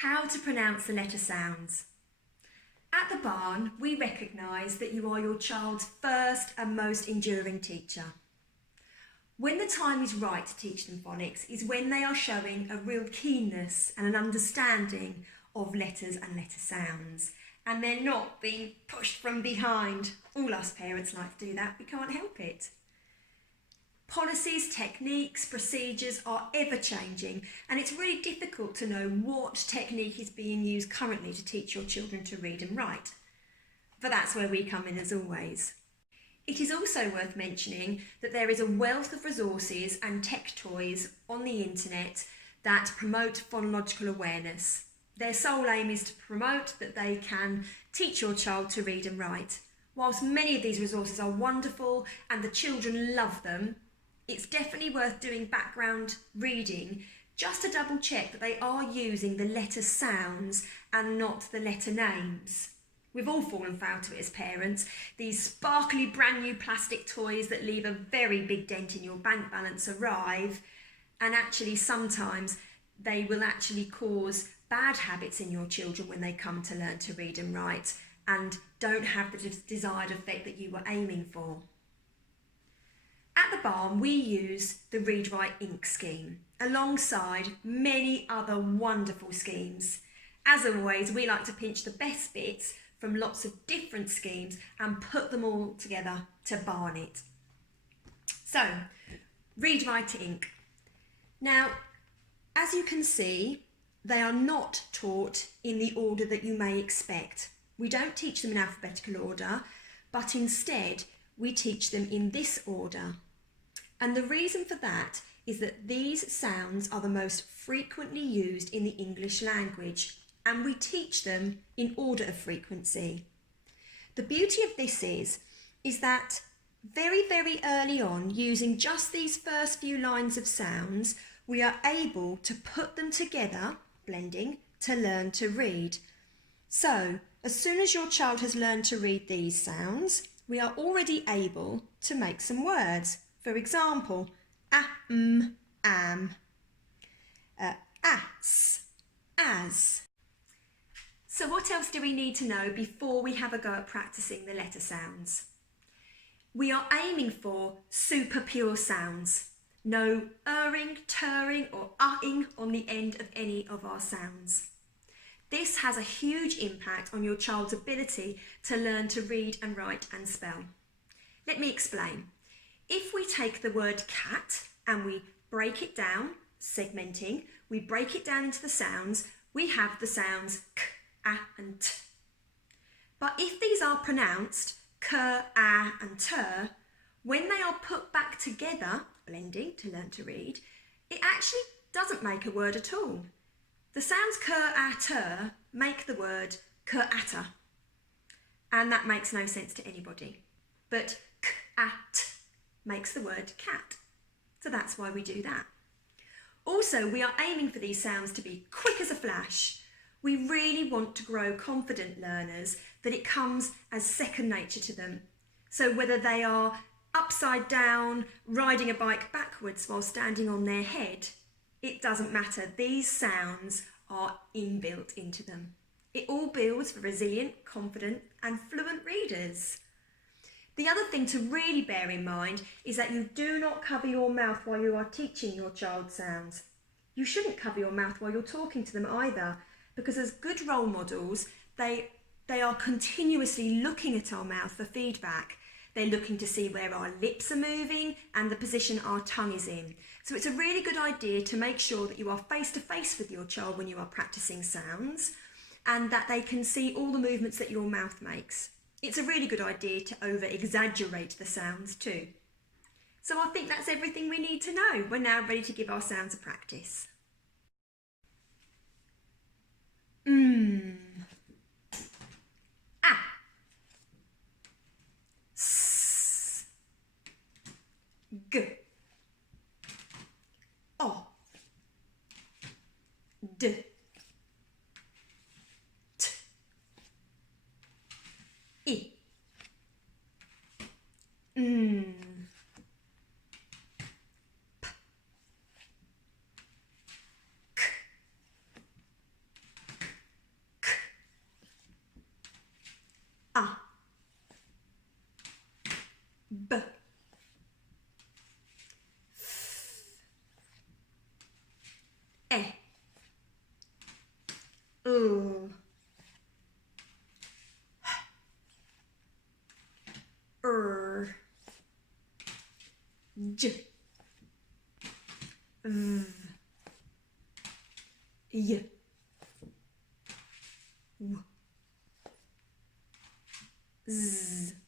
How to pronounce the letter sounds. At the barn, we recognise that you are your child's first and most enduring teacher. When the time is right to teach them phonics is when they are showing a real keenness and an understanding of letters and letter sounds, and they're not being pushed from behind. All us parents like to do that, we can't help it. Policies, techniques, procedures are ever changing, and it's really difficult to know what technique is being used currently to teach your children to read and write. But that's where we come in as always. It is also worth mentioning that there is a wealth of resources and tech toys on the internet that promote phonological awareness. Their sole aim is to promote that they can teach your child to read and write. Whilst many of these resources are wonderful and the children love them, it's definitely worth doing background reading just to double check that they are using the letter sounds and not the letter names. We've all fallen foul to it as parents. These sparkly brand new plastic toys that leave a very big dent in your bank balance arrive, and actually sometimes they will actually cause bad habits in your children when they come to learn to read and write and don't have the desired effect that you were aiming for. At the barn, we use the Read Write Ink scheme alongside many other wonderful schemes. As always, we like to pinch the best bits from lots of different schemes and put them all together to barn it. So, Read Write Ink. Now, as you can see, they are not taught in the order that you may expect. We don't teach them in alphabetical order, but instead we teach them in this order. And the reason for that is that these sounds are the most frequently used in the English language, and we teach them in order of frequency. The beauty of this is that very, very early on, using just these first few lines of sounds, we are able to put them together, blending, to learn to read. So, as soon as your child has learned to read these sounds, we are already able to make some words. For example, am, as, as. So what else do we need to know before we have a go at practicing the letter sounds? We are aiming for super pure sounds. No erring, turring or uhing on the end of any of our sounds. This has a huge impact on your child's ability to learn to read and write and spell. Let me explain. If we take the word cat and we break it down, segmenting, we break it down into the sounds, we have the sounds k, a and t. But if these are pronounced k, a and t, when they are put back together, blending to learn to read, it actually doesn't make a word at all. The sounds k, a, t make the word k, atta, and that makes no sense to anybody. But k, a, t makes the word cat. So that's why we do that. Also, we are aiming for these sounds to be quick as a flash. We really want to grow confident learners that it comes as second nature to them. So whether they are upside down, riding a bike backwards while standing on their head, it doesn't matter. These sounds are inbuilt into them. It all builds for resilient, confident and fluent readers. The other thing to really bear in mind is that you do not cover your mouth while you are teaching your child sounds. You shouldn't cover your mouth while you're talking to them either, because as good role models, they are continuously looking at our mouth for feedback. They're looking to see where our lips are moving and the position our tongue is in. So it's a really good idea to make sure that you are face to face with your child when you are practicing sounds and that they can see all the movements that your mouth makes. It's a really good idea to over-exaggerate the sounds too. So I think that's everything we need to know. We're now ready to give our sounds a practice. Ah. S. G. O. D. T. I. P. K. J, V, Y, W, Z,